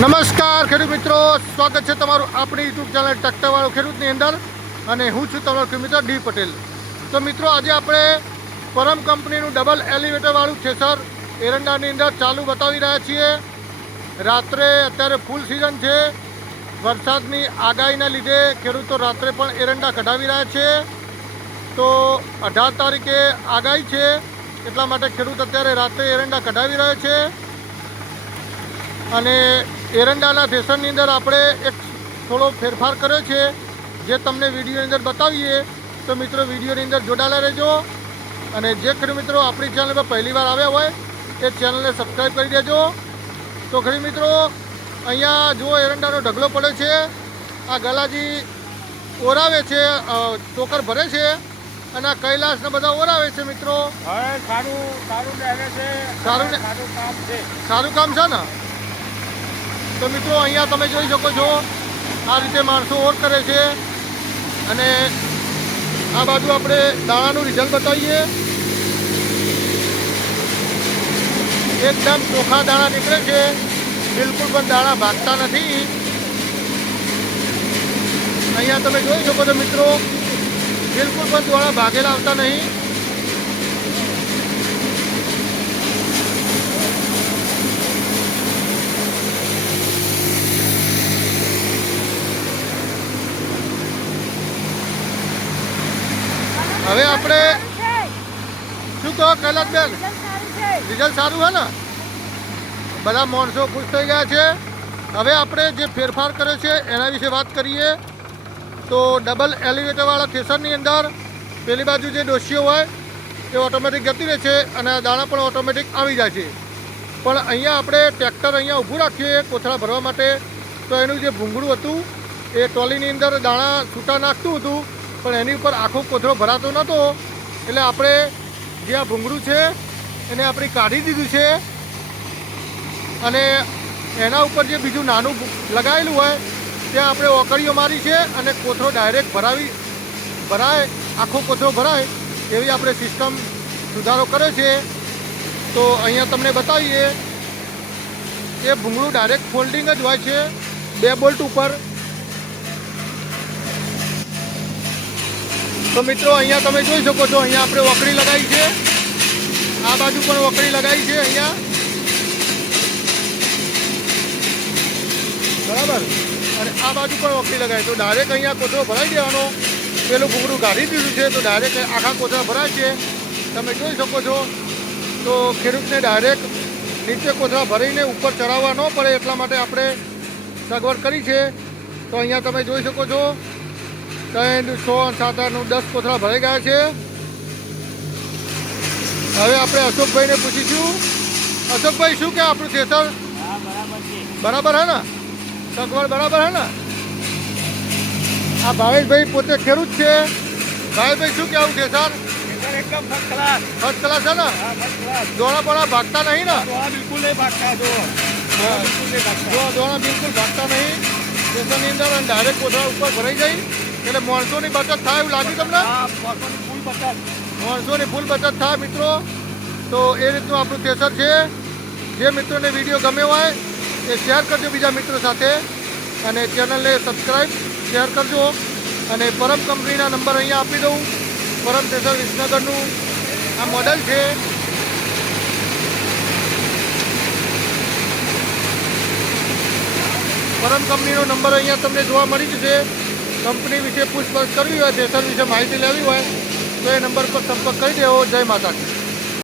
નમસ્કાર ખેડૂત મિત્રો, સ્વાગત છે તમારું આપણી યુટ્યુબ ચેનલ ટ્રેક્ટરવાળો ખેડૂતની અંદર અને હું છું તમારો ખેડૂત મિત્ર ડી પટેલ. તો મિત્રો આજે આપણે પરમ કંપનીનું ડબલ એલિવેટરવાળું થ્રેસર એરંડાની અંદર ચાલુ બતાવી રહ્યા છીએ. રાત્રે અત્યારે ફૂલ સિઝન છે. વરસાદની આગાહીના લીધે ખેડૂતો રાત્રે પણ એરંડા કઢાવી રહ્યા છે. તો 18 તારીખે આગાહી છે, એટલા માટે ખેડૂત અત્યારે રાત્રે એરંડા કઢાવી રહ્યો છે. અને એરંડાના થ્રેસરની અંદર આપણે એક થોડો ફેરફાર કર્યો છે, જે તમને વિડીયોની અંદર બતાવીએ. તો મિત્રો વિડીયોની અંદર જોડાયેલા રહેજો. અને જે ખેડૂત મિત્રો આપણી ચેનલ પર પહેલી વાર આવ્યા હોય એ ચેનલને સબસ્ક્રાઈબ કરી દેજો. તો ખેડૂત મિત્રો અહીંયા જુઓ એરંડાનો ઢગલો પડ્યો છે. આ ગલાજી ઓરાવે છે, ટોકર ભરે છે અને આ કૈલાસને બધા ઓરાવે છે. મિત્રો સારું કામ છે ને. તો મિત્રો અહીંયા તમે જોઈ શકો છો, આ રીતે માણસો ઓર કરે છે. અને આ બાજુ આપણે દાણાનું રિઝલ્ટ બતાવીએ. એકદમ ચોખ્ખા દાણા નીકળે છે, બિલકુલ પણ દાણા ભાગતા નથી. અહીંયા તમે જોઈ શકો છો મિત્રો, બિલકુલ પણ દાણા ભાગેલા આવતા નહીં. હવે આપણે શું કહો કૈલાસબેન, રિઝલ્ટ સારું છે ને? બધા માણસો ખુશ થઈ ગયા છે. હવે આપણે જે ફેરફાર કર્યો છે એના વિશે વાત કરીએ. તો ડબલ એલિવેટરવાળા થ્રેસરની અંદર પેલી બાજુ જે ડોસીઓ હોય એ ઓટોમેટિક જતી રહે છે અને દાણા પણ ઓટોમેટિક આવી જાય છે. પણ અહીંયા આપણે ટ્રેક્ટર અહીંયા ઊભું રાખીએ કોથળા ભરવા માટે, તો એનું જે ભૂંગળું હતું એ ટ્રોલીની અંદર દાણા છૂટા નાખતું હતું, પણ એની ઉપર આખો કોથળો ભરાતો નહોતો. એટલે આપણે જે આ ભૂંગળું છે એને આપણે કાઢી દીધું છે અને એના ઉપર જે બીજું નાનું લગાવેલું હોય ત્યાં આપણે ઓકળીઓ મારી છે અને કોથળો ડાયરેક્ટ ભરાય, આખો કોથળો ભરાય એવી આપણે સિસ્ટમ સુધારો કર્યો છે. તો અહીંયા તમને બતાવીએ કે ભૂંગળું ડાયરેક્ટ ફોલ્ડિંગ જ હોય છે 2 બોલ્ટ ઉપર. તો મિત્રો અહીંયા તમે જોઈ શકો છો, અહીંયા આપણે વકડી લગાવી છે, આ બાજુ પણ વકડી લગાવી છે અહીંયા, બરાબર. અને આ બાજુ પણ વકડી લગાવી. તો ડાયરેક્ટ અહીંયા કોથળો ભરાઈ દેવાનો. પેલું ભૂંગળું કાઢી દીધું છે તો ડાયરેક્ટ આખા કોથળા ભરાય છે, તમે જોઈ શકો છો. તો ખેડૂતને ડાયરેક્ટ નીચે કોથળા ભરીને ઉપર ચડાવવા ન પડે એટલા માટે આપણે સગવડ કરી છે. તો અહીંયા તમે જોઈ શકો છો 3, 6, 7, 8, 9, 10 કોથળા ભરાઈ ગયા છે. હવે આપણે અશોકભાઈને પૂછીશું. અશોકભાઈ, શું કે આપણું થ્રેસર બરાબર હે ને? સગવડ બરાબર હે ને? આ ભાવેશભાઈ પોતે ખેડૂત છે. ભાવેશભાઈ, શું કહેવું થ્રેસર? એકદમ ફર્સ્ટ ક્લાસ છે ને? દોણા બોણા ભાગતા નહીં ને? બિલકુલ નહીં ભાગતા. દોણા બિલકુલ ભાગતા નહીં થ્રેસરની અંદર. અને ડાયરેક્ટ કોથળા ઉપર ભરાઈ જાય એટલે માણસોની બચત થાય એવું લાગ્યું તમને? માણસોની ફૂલ બચત થાય મિત્રો. તો એ રીતનું આપણું થ્રેસર છે. જે મિત્રોને વિડીયો ગમ્યો હોય એ શેર કરજો બીજા મિત્રો સાથે અને ચેનલને સબસ્ક્રાઈબ શેર કરજો. અને પરમ કંપનીના નંબર અહીંયા આપી દઉં. પરમ થ્રેસર વિસનગરનું આ મોડલ છે. પરમ કંપનીનો નંબર અહીંયા તમને જોવા મળી જશે. કંપની વિશે પૂછપરછ કરવી હોય, થ્રેસર વિશે માહિતી લેવી હોય તો એ નંબર પર સંપર્ક કરી દેવો. જય માતાજી.